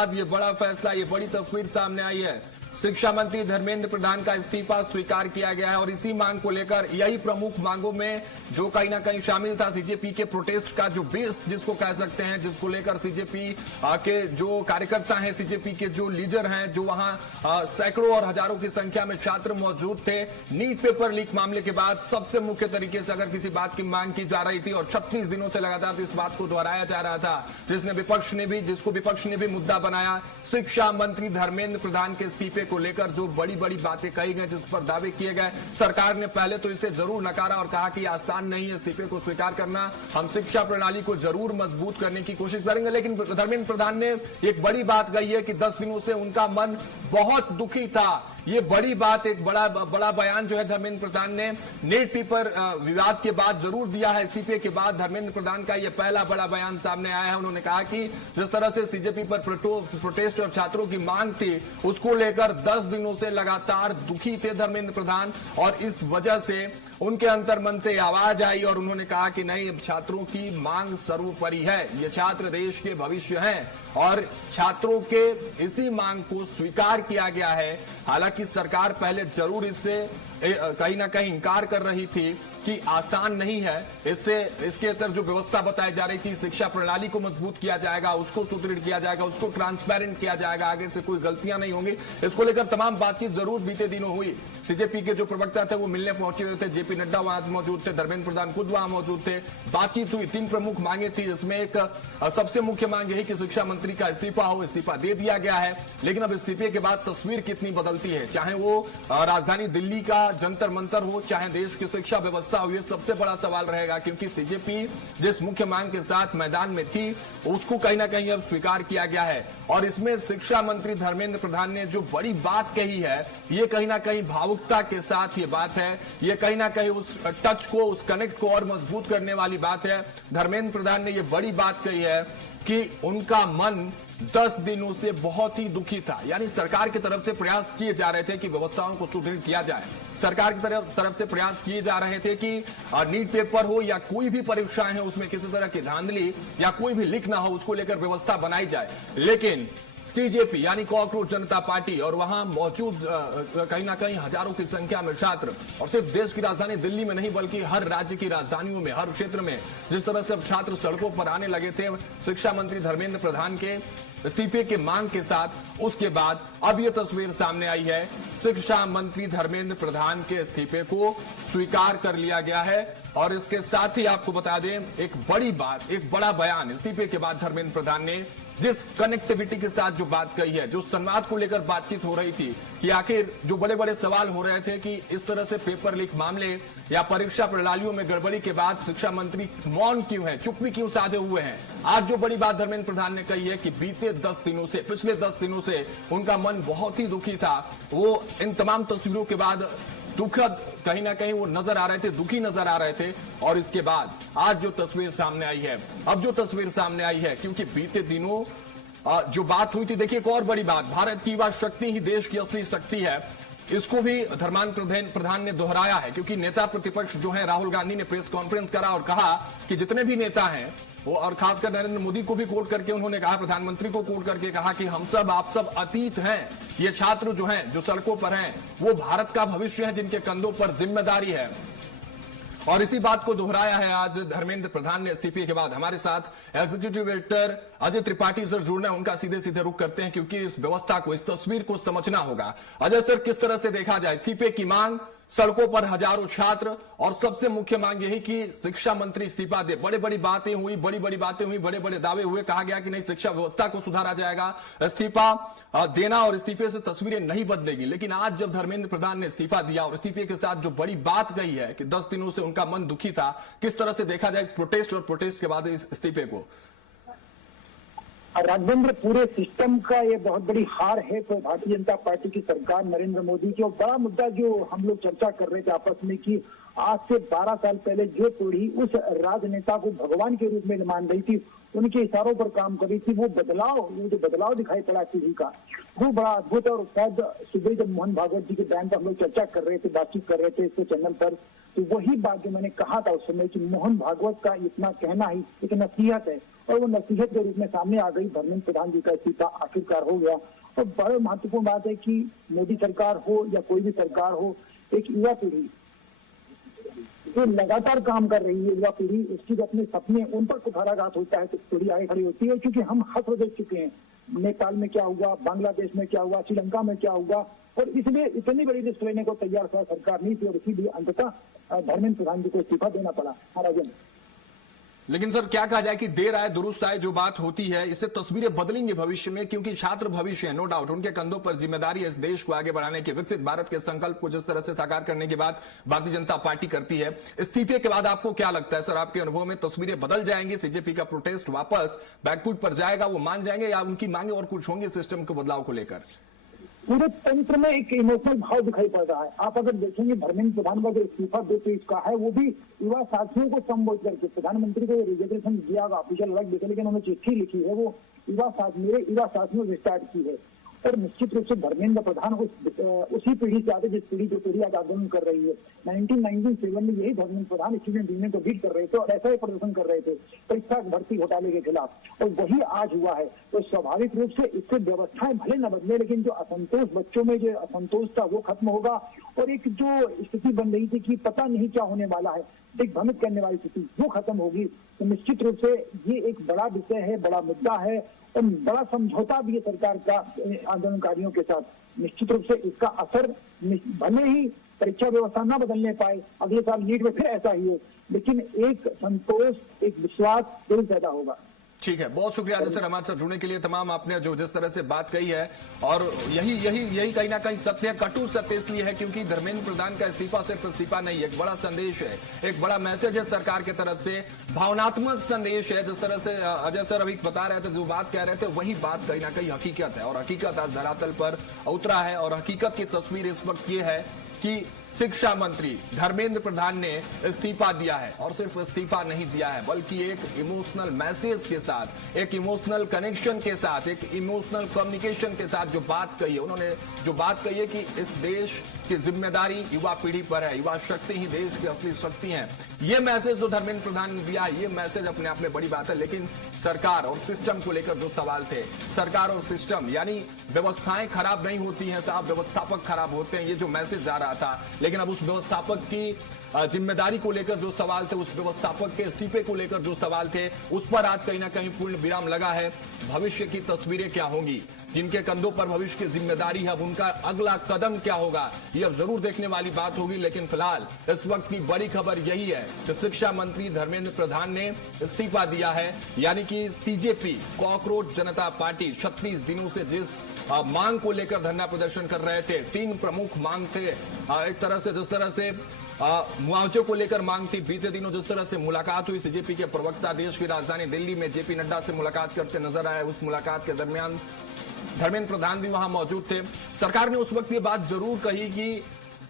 बाद ये बड़ा फैसला, ये बड़ी तस्वीर सामने आई है। शिक्षा मंत्री धर्मेंद्र प्रधान का इस्तीफा स्वीकार किया गया है और इसी मांग को लेकर, यही प्रमुख मांगों में जो कहीं ना कहीं शामिल था सीजेपी के प्रोटेस्ट का जो बेस जिसको कह सकते हैं, जिसको लेकर सीजेपी के जो कार्यकर्ता हैं, सीजेपी के जो लीडर हैं, जो वहां सैकड़ों और हजारों की संख्या में छात्र मौजूद थे। नीट पेपर लीक मामले के बाद सबसे मुख्य तरीके से अगर किसी बात की मांग की जा रही थी और 36 दिनों से लगातार इस बात को दोहराया जा रहा था, जिसको विपक्ष ने भी मुद्दा बनाया, शिक्षा मंत्री धर्मेंद्र प्रधान के इस्तीफे को लेकर जो बड़ी बड़ी बातें कही गई, जिस पर दावे किए गए। सरकार ने पहले तो इसे जरूर नकारा और कहा कि आसान नहीं है इस्तीफे को स्वीकार करना, हम शिक्षा प्रणाली को जरूर मजबूत करने की कोशिश करेंगे। लेकिन धर्मेंद्र प्रधान ने एक बड़ी बात कही है कि 10 दिनों से उनका मन बहुत दुखी था। ये बड़ी बात, एक बड़ा बयान जो है धर्मेंद्र प्रधान ने नीट पेपर विवाद के बाद जरूर दिया है। इस्तीफे के बाद धर्मेंद्र प्रधान का यह पहला बड़ा बयान सामने आया है। उन्होंने कहा कि जिस तरह से सीजेपी पर प्रोटेस्ट और छात्रों की मांग थी, उसको लेकर 10 दिनों से लगातार दुखी थे धर्मेंद्र प्रधान और इस वजह से उनके अंतर्मन से आवाज आई और उन्होंने कहा कि नहीं, अब छात्रों की मांग सर्वोपरि है, ये छात्र देश के भविष्य हैं और छात्रों के इसी मांग को स्वीकार किया गया है। हालांकि सरकार पहले जरूर इससे कहीं ना कहीं इंकार कर रही थी कि आसान नहीं है, इसके अंदर जो व्यवस्था बताई जा रही थी, शिक्षा प्रणाली को मजबूत किया जाएगा, उसको सुदृढ़ किया जाएगा, उसको ट्रांसपेरेंट किया जाएगा, आगे से कोई गलतियां नहीं होंगी, इसको लेकर तमाम बातचीत जरूर बीते दिनों हुई। सीजेपी के जो प्रवक्ता थे वो मिलने पहुंचे हुए थे, जेपी नड्डा वहां मौजूद थे, धर्मेंद्र प्रधान खुद वहां मौजूद थे, बातचीत हुई। 3 प्रमुख मांगे थी, जिसमें एक सबसे मुख्य मांग यही कि शिक्षा मंत्री का इस्तीफा हो। इस्तीफा दे दिया गया है, लेकिन अब इस्तीफे के बाद तस्वीर कितनी बदलती है, चाहे वो राजधानी दिल्ली का जंतर मंतर हो, चाहे देश की शिक्षा व्यवस्था हो, ये सबसे बड़ा सवाल रहेगा। क्योंकि सीजेपी जिस मुख्य मांग के साथ मैदान में थी, उसको कहीं ना कहीं अब स्वीकार किया गया है और इसमें शिक्षा मंत्री धर्मेंद्र प्रधान ने जो बड़ी बात कही है, ये कहीं ना कहीं भावुकता के साथ ये बात है, ये कहीं ना कहीं उस टच को, उस कनेक्ट को और मजबूत करने वाली बात है। धर्मेंद्र प्रधान ने ये बड़ी बात कही है कि उनका मन 10 दिनों से बहुत ही दुखी था। यानी सरकार की तरफ से प्रयास किए जा रहे थे कि व्यवस्थाओं को सुदृढ़ किया जाए, सरकार की तरफ से प्रयास किए जा रहे थे कि नीट पेपर हो या कोई भी परीक्षाएं हो, उसमें किसी तरह की धांधली या कोई भी लीक ना हो, उसको लेकर व्यवस्था बनाई जाए। लेकिन सीजेपी यानी कॉकरोच जनता पार्टी और वहां मौजूद कहीं ना कहीं हजारों की संख्या में छात्र, और सिर्फ देश की राजधानी दिल्ली में नहीं बल्कि हर राज्य की राजधानियों में, हर क्षेत्र में जिस तरह से अब छात्र सड़कों पर आने लगे थे शिक्षा मंत्री धर्मेंद्र प्रधान के इस्तीफे के मांग के साथ, उसके बाद अब यह तस्वीर सामने आई है, शिक्षा मंत्री धर्मेंद्र प्रधान के इस्तीफे को स्वीकार कर लिया गया है। और इसके साथ ही आपको बता दें, एक बड़ी बात, एक बड़ा बयान इस्तीफे के बाद धर्मेंद्र प्रधान ने जिस कनेक्टिविटी के साथ जो बात कही है, जो संवाद को लेकर बातचीत हो रही थी कि आखिर जो बड़े बड़े सवाल हो रहे थे कि इस तरह से पेपर लीक मामले या परीक्षा प्रणालियों में गड़बड़ी के बाद शिक्षा मंत्री मौन क्यों है, चुप भी क्यों साधे हुए हैं। आज जो बड़ी बात धर्मेंद्र प्रधान ने कही है कि बीते 10 दिनों से, पिछले 10 दिनों से उनका मन बहुत ही दुखी था। वो इन तमाम तस्वीरों के बाद दुखद कहीं ना कहीं वो नजर आ रहे थे, दुखी नजर आ रहे थे। और इसके बाद आज जो तस्वीर सामने आई है, अब जो तस्वीर सामने आई है, क्योंकि बीते दिनों जो बात हुई थी, देखिए एक और बड़ी बात, भारत की युवा शक्ति ही देश की असली शक्ति है, इसको भी धर्मेंद्र प्रधान ने दोहराया है। क्योंकि नेता प्रतिपक्ष जो है राहुल गांधी ने प्रेस कॉन्फ्रेंस करा और कहा कि जितने भी नेता हैं वो, और खासकर नरेंद्र मोदी को भी कोट करके उन्होंने कहा, प्रधानमंत्री को कोट करके कहा कि हम सब, आप सब अतीत हैं, ये छात्र जो हैं, जो सड़कों पर हैं, वो भारत का भविष्य है, जिनके कंधों पर जिम्मेदारी है। और इसी बात को दोहराया है आज धर्मेंद्र प्रधान ने इस्तीफे के बाद। हमारे साथ executive editor Ajay Tripathi sir जुड़ना है, उनका सीधे सीधे रुख करते हैं क्योंकि इस व्यवस्था को, इस तस्वीर को समझना होगा। अजय सर, किस तरह से देखा जाए इस्तीफे की मांग, सड़कों पर हजारों छात्र और सबसे मुख्य मांग यही कि शिक्षा मंत्री इस्तीफा दे। बड़ी बड़ी बातें हुई, बड़ी बातें हुई, बड़े बड़े दावे हुए, कहा गया कि नहीं शिक्षा व्यवस्था को सुधारा जाएगा, इस्तीफा देना और इस्तीफे से तस्वीरें नहीं बदलेगी। लेकिन आज जब धर्मेंद्र प्रधान ने इस्तीफा दिया और इस्तीफे के साथ जो बड़ी बात कही है कि 10 दिनों से उनका मन दुखी था, किस तरह से देखा जाए इस प्रोटेस्ट और प्रोटेस्ट के बाद इस इस्तीफे को? राघवेंद्र, पूरे सिस्टम का ये बहुत बड़ी हार है तो भारतीय जनता पार्टी की सरकार, नरेंद्र मोदी की। और बड़ा मुद्दा जो हम लोग चर्चा कर रहे थे आपस में कि आज से 12 साल पहले जो पीढ़ी उस राजनेता को भगवान के रूप में मान रही थी, उनके इशारों पर काम कर रही थी, वो जो बदलाव दिखाई पड़ा पीढ़ी का, वो बड़ा अद्भुत। और शायद सुबह जब मोहन भागवत जी के बयान पर हम लोग चर्चा कर रहे थे, बातचीत कर रहे थे इसके चैनल पर, तो वही बात जो मैंने कहा था उस समय कि मोहन भागवत का इतना कहना ही एक नसीहत है, और वो नसीहत के रूप में सामने आ गई। धर्मेंद्र प्रधान जी का इस्तीफा आखिरकार हो गया। और बड़ा महत्वपूर्ण बात है कि मोदी सरकार हो या कोई भी सरकार हो, एक युवा पीढ़ी जो लगातार काम कर रही है, युवा पीढ़ी उसकी जो अपने सपने उन पर कुठाराघात होता है तो पीढ़ी आगे खड़ी होती है। क्योंकि हम खत देख चुके हैं, नेपाल में क्या हुआ, बांग्लादेश में क्या हुआ, श्रीलंका में क्या हुआ, और इसलिए इतनी बड़ी रिस्क लेने को तैयार सरकार नहीं थी, और इसीलिए अंततः धर्मेंद्र प्रधान जी को इस्तीफा देना पड़ा। राजन, लेकिन सर क्या कहा जाए कि देर आए दुरुस्त आए जो बात होती है, इससे तस्वीरें बदलेंगे भविष्य में, क्योंकि छात्र भविष्य है, नो डाउट उनके कंधों पर जिम्मेदारी है इस देश को आगे बढ़ाने की, विकसित भारत के संकल्प को जिस तरह से साकार करने की बात भारतीय जनता पार्टी करती है। इस्तीफे के बाद आपको क्या लगता है सर, आपके अनुभव में तस्वीरें बदल जाएंगी? सीजेपी का प्रोटेस्ट वापस बैकफुट पर जाएगा, वो मान जाएंगे, या उनकी मांगे और कुछ होंगी सिस्टम के बदलाव को लेकर? पूरे तंत्र में एक इमोशनल भाव दिखाई पड़ रहा है। आप अगर देखेंगे धर्मेंद्र प्रधान का जो इस्तीफा 2 पेज का है, वो भी युवा साथियों को संबोधित करके प्रधानमंत्री को रिजर्वेशन दिया ऑफिशियल अलग देखे, लेकिन उन्होंने चिट्ठी लिखी है, वो मेरे युवा साथियों से स्टार्ट की है। और निश्चित रूप से धर्मेंद्र प्रधान उसी पीढ़ी से आते जिस पीढ़ी आज आंदोलन कर रही है। 1997 में यही धर्मेंद्र प्रधान स्टूडेंट यूनियन को बीट कर रहे थे और ऐसा ही प्रदर्शन कर रहे थे परीक्षा भर्ती घोटाले के खिलाफ, और वही आज हुआ है। तो स्वाभाविक रूप से इससे व्यवस्थाएं भले न बदले, लेकिन जो असंतोष बच्चों में जो असंतोष था वो खत्म होगा, और एक जो स्थिति बन रही थी कि पता नहीं क्या होने वाला है, एक भ्रमित करने वाली स्थिति, वो खत्म होगी। तो निश्चित रूप से ये एक बड़ा विषय है, बड़ा मुद्दा है, और बड़ा समझौता भी है सरकार का आंदोलनकारियों के साथ। निश्चित रूप से इसका असर भले ही परीक्षा व्यवस्था न बदलने पाए, अगले साल नीट में फिर ऐसा ही हो, लेकिन एक संतोष, एक विश्वास जरूर पैदा होगा। ठीक है, बहुत शुक्रिया सर हमारे साथ जुड़ने के लिए। तमाम आपने जो जिस तरह से बात कही है, और यही कहीं ना कहीं सत्य है, कटु सत्य इसलिए है क्योंकि धर्मेंद्र प्रधान का इस्तीफा सिर्फ इस्तीफा नहीं, एक बड़ा संदेश है, एक बड़ा मैसेज है सरकार की तरफ से, भावनात्मक संदेश है। जिस तरह से अजय सर अभी बता रहे थे, जो बात कह रहे थे, वही बात कहीं ना कहीं हकीकत है, और हकीकत आज धरातल पर उतरा है। और हकीकत की तस्वीर इस वक्त ये है कि शिक्षा मंत्री धर्मेंद्र प्रधान ने इस्तीफा दिया है, और सिर्फ इस्तीफा नहीं दिया है बल्कि एक इमोशनल मैसेज के साथ, एक इमोशनल कनेक्शन के साथ, एक इमोशनल कम्युनिकेशन के साथ जो बात कही है, उन्होंने जो बात कही है कि इस देश की जिम्मेदारी युवा पीढ़ी पर है, युवा शक्ति ही देश की असली शक्ति है। ये मैसेज जो धर्मेंद्र प्रधान ने दिया है, ये मैसेज अपने आप में बड़ी बात है। लेकिन सरकार और सिस्टम को लेकर जो सवाल थे, सरकार और सिस्टम यानी व्यवस्थाएं खराब नहीं होती हैं साहब, व्यवस्थापक खराब होते हैं, ये जो मैसेज जा रहा था। लेकिन अब उस व्यवस्थापक की जिम्मेदारी को लेकर जो सवाल थे, उस व्यवस्थापक के इस्तीफे को लेकर जो सवाल थे, उस पर आज कहीं ना कहीं पूर्ण विराम लगा है। भविष्य की तस्वीरें क्या होंगी, जिनके कंधों पर भविष्य की जिम्मेदारी है, अब उनका अगला कदम क्या होगा, ये अब जरूर देखने वाली बात होगी। लेकिन फिलहाल इस वक्त की बड़ी खबर यही है कि शिक्षा मंत्री धर्मेंद्र प्रधान ने इस्तीफा दिया है, यानी कि सीजेपी कॉकरोच जनता पार्टी 36 दिनों से जिस मांग को लेकर धरना प्रदर्शन कर रहे थे, 3 प्रमुख मांग थे। एक तरह से जिस तरह से मुआवजे को लेकर मांग थी, बीते दिनों जिस तरह से मुलाकात हुई, सीजेपी के प्रवक्ता देश की राजधानी दिल्ली में जेपी नड्डा से मुलाकात करते नजर आए। उस मुलाकात के दरमियान धर्मेंद्र प्रधान भी वहां मौजूद थे। सरकार ने उस वक्त ये बात जरूर कही कि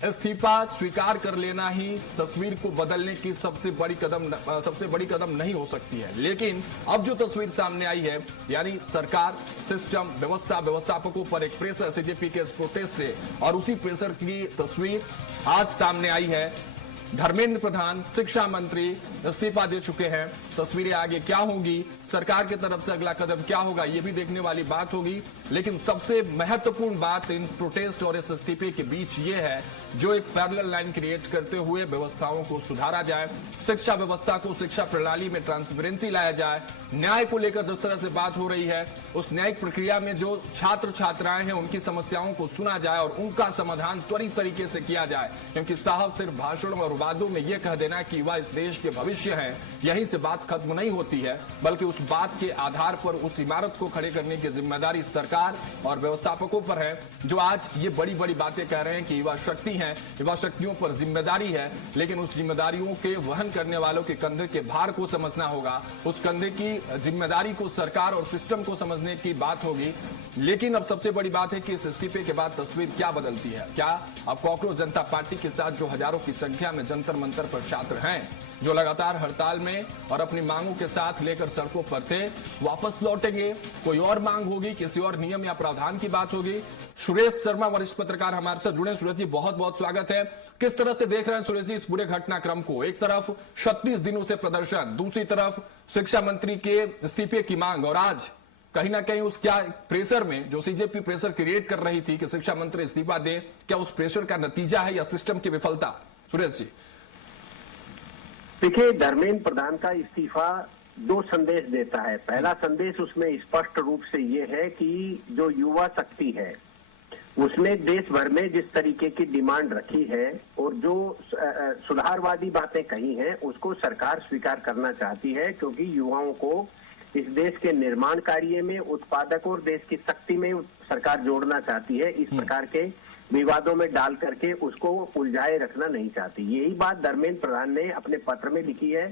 इस्तीफा स्वीकार कर लेना ही तस्वीर को बदलने की सबसे बड़ी कदम नहीं हो सकती है। लेकिन अब जो तस्वीर सामने आई है, यानी सरकार, सिस्टम, व्यवस्थापकों पर एक प्रेशर सीजेपी के इस प्रोटेस्ट से, और उसी प्रेशर की तस्वीर आज सामने आई है। धर्मेंद्र प्रधान शिक्षा मंत्री इस्तीफा दे चुके हैं। तस्वीरें आगे क्या होंगी, सरकार की तरफ से अगला कदम क्या होगा, ये भी देखने वाली बात होगी। लेकिन सबसे महत्वपूर्ण बात इन प्रोटेस्ट और इस इस्तीफे के बीच ये है, जो एक पैरेलल लाइन क्रिएट करते हुए व्यवस्थाओं को सुधारा जाए, शिक्षा व्यवस्था को, शिक्षा प्रणाली में ट्रांसपेरेंसी लाया जाए, न्याय को लेकर जिस तरह से बात हो रही है, उस न्यायिक प्रक्रिया में जो छात्र छात्राएं हैं उनकी समस्याओं को सुना जाए और उनका समाधान त्वरित तरीके से किया जाए। क्योंकि साहब सिर्फ भाषणों और वादों में यह कह देना कि युवा इस देश के भविष्य हैं, यहीं से बात खत्म नहीं होती है, बल्कि उस बात के आधार पर उस इमारत को खड़े करने की जिम्मेदारी सरकार और व्यवस्थापकों पर है, जो आज ये बड़ी बड़ी बातें कह रहे हैं कि युवा शक्ति है, युवा शक्तियों पर जिम्मेदारी है। लेकिन उस जिम्मेदारियों के वहन करने वालों के कंधे के भार को समझना होगा, उस कंधे की जिम्मेदारी को सरकार और सिस्टम को समझने की बात होगी। लेकिन अब सबसे बड़ी बात है कि इस इस्तीफे के बाद तस्वीर क्या बदलती है। क्या अब कॉकरोच जनता पार्टी के साथ जो हजारों की संख्या में जंतर मंतर पर छात्र हैं, जो लगातार हड़ताल में और अपनी मांगों के साथ लेकर सड़कों पर थे, वापस लौटेंगे? कोई और मांग होगी, किसी और नियम या प्रावधान की बात होगी? सुरेश शर्मा वरिष्ठ पत्रकार हमारे साथ जुड़े। सुरेश जी, बहुत बहुत स्वागत है। किस तरह से देख रहे हैं सुरेश जी इस पूरे घटनाक्रम को? एक तरफ 36 दिनों से प्रदर्शन, दूसरी तरफ शिक्षा मंत्री के इस्तीफे की मांग, और आज कहीं ना कहीं उस क्या प्रेशर में जो सीजेपी प्रेशर क्रिएट कर रही थी कि शिक्षा मंत्री इस्तीफा दे, क्या उस प्रेशर का नतीजा है या सिस्टम की विफलता? सुरेश जी, देखिए, धर्मेंद्र प्रधान का इस्तीफा दो संदेश देता है। पहला संदेश उसमें स्पष्ट रूप से ये है कि जो युवा शक्ति है उसने देश भर में जिस तरीके की डिमांड रखी है और जो सुधारवादी बातें कही हैं उसको सरकार स्वीकार करना चाहती है, क्योंकि युवाओं को इस देश के निर्माण कार्य में, उत्पादक और देश की शक्ति में सरकार जोड़ना चाहती है। इस प्रकार के विवादों में डाल करके उसको उलझाए रखना नहीं चाहती। यही बात धर्मेंद्र प्रधान ने अपने पत्र में लिखी है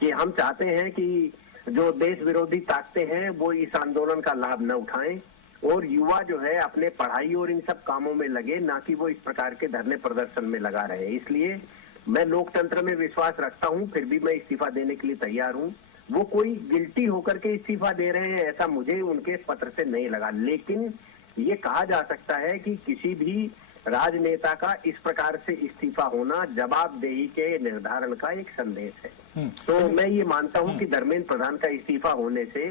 कि हम चाहते हैं कि जो देश विरोधी ताकतें हैं वो इस आंदोलन का लाभ न उठाएं और युवा जो है अपने पढ़ाई और इन सब कामों में लगे, ना कि वो इस प्रकार के धरने प्रदर्शन में लगा रहे। इसलिए मैं लोकतंत्र में विश्वास रखता हूं, फिर भी मैं इस्तीफा देने के लिए तैयार हूं। वो कोई गिल्टी होकर के इस्तीफा दे रहे हैं ऐसा मुझे उनके पत्र से नहीं लगा, लेकिन ये कहा जा सकता है कि किसी भी राजनेता का इस प्रकार से इस्तीफा होना जवाबदेही के निर्धारण का एक संदेश है। तो मैं ये मानता हूं कि धर्मेंद्र प्रधान का इस्तीफा होने से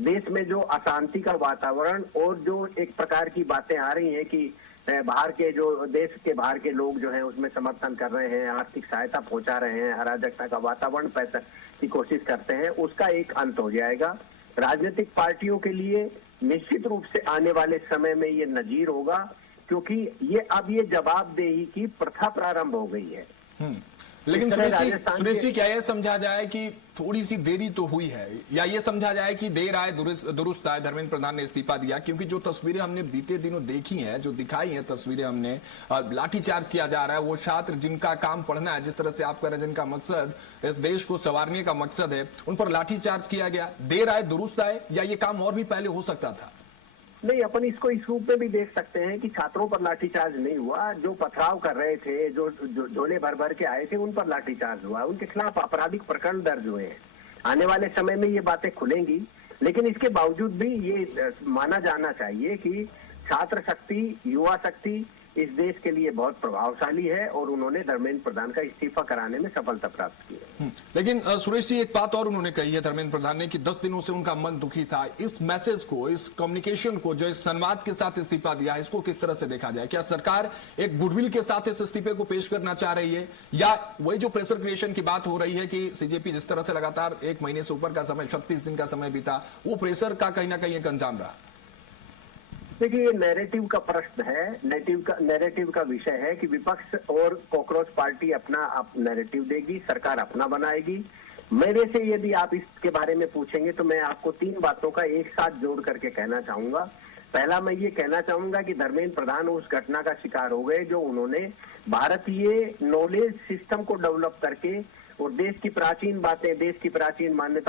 देश में जो अशांति का वातावरण और जो एक प्रकार की बातें आ रही हैं कि बाहर के जो देश के बाहर के लोग जो हैं उसमें समर्थन कर रहे हैं, आर्थिक सहायता पहुंचा रहे हैं, अराजकता का वातावरण पैदा की कोशिश करते हैं, उसका एक अंत हो जाएगा। राजनीतिक पार्टियों के लिए निश्चित रूप से आने वाले समय में ये नजीर होगा, क्योंकि ये अब ये जवाबदेही की प्रथा प्रारंभ हो गई है। लेकिन सुरेश जी, क्या यह समझा जाए कि थोड़ी सी देरी तो हुई है, या ये समझा जाए कि देर आए दुरुस्त आए, धर्मेंद्र प्रधान ने इस्तीफा दिया? क्योंकि जो तस्वीरें हमने बीते दिनों देखी हैं, जो दिखाई हैं तस्वीरें हमने, लाठीचार्ज किया जा रहा है, वो छात्र जिनका काम पढ़ना है, जिस तरह से आप कह रहे हैं, जिनका मकसद इस देश को संवारने का मकसद है, उन पर लाठीचार्ज किया गया। देर आए दुरुस्त आए, या ये काम और भी पहले हो सकता था? नहीं, अपन इसको इस रूप में भी देख सकते हैं कि छात्रों पर लाठीचार्ज नहीं हुआ, जो पथराव कर रहे थे, जो झोले भर भर के आए थे, उन पर लाठीचार्ज हुआ, उनके खिलाफ आपराधिक प्रकरण दर्ज हुए हैं। आने वाले समय में ये बातें खुलेंगी, लेकिन इसके बावजूद भी ये माना जाना चाहिए कि छात्र शक्ति, युवा शक्ति इस देश के लिए बहुत प्रभावशाली है और उन्होंने धर्मेंद्र प्रधान का इस्तीफा कराने में सफलता प्राप्त की है। लेकिन सुरेश जी, एक बात और उन्होंने कही है धर्मेंद्र प्रधान ने कि 10 दिनों से उनका मन दुखी था। इस मैसेज को, इस कम्युनिकेशन को, जो इस संवाद के साथ इस्तीफा दिया है, इसको किस तरह से देखा जाए? क्या सरकार एक गुडविल के साथ इस इस्तीफे को पेश करना चाह रही है, या वही जो प्रेशर क्रिएशन की बात हो रही है कि सीजेपी जिस तरह से लगातार 1 महीने से ऊपर का समय, 36 दिन का समय बीता, वो प्रेशर का कहीं ना कहीं एक अंजाम रहा? देखिए, ये नैरेटिव का प्रश्न है, नैरेटिव का विषय है कि विपक्ष और कॉकरोच पार्टी अपना नैरेटिव देगी, सरकार अपना बनाएगी। मेरे से यदि आप इसके बारे में पूछेंगे तो मैं आपको 3 बातों का एक साथ जोड़ करके कहना चाहूंगा। पहला, मैं ये कहना चाहूंगा कि धर्मेंद्र प्रधान उस घटना का शिकार हो गए जो उन्होंने भारतीय नॉलेज सिस्टम को डेवलप करके और देश की प्राचीन बातें, देश की प्राचीन मान्यता